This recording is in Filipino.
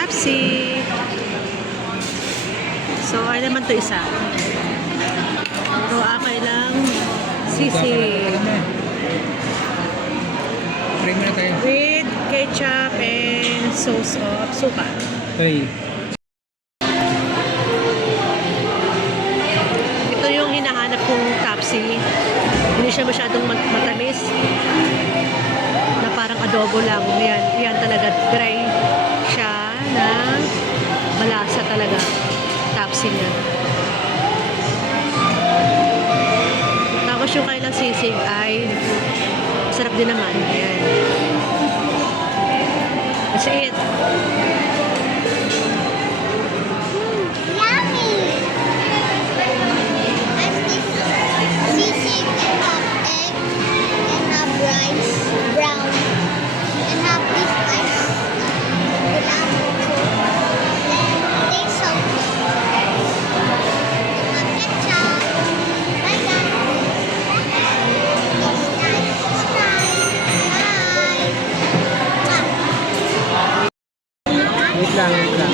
Tapsi. So, ay naman to isa. Ito, akay lang sisig. Try mo na tayo. With ketchup and sauce of suka. Hey. Ito yung hinahanap kong tapsi. Hindi siya masyadong matamis. Na parang adobo lang. Yan talaga. Dry siya na malasa talaga. Tapsi niya. Tapos yung kailang sisig ay sarap din naman. Ayan. That's it. Yummy! And this sisig can have egg, can have rice, brown, and have this ice, gulaman too. Then they sauce. And have ketchup. Like that. It's nice. It's nice. Bye. Wait lang, wait lang.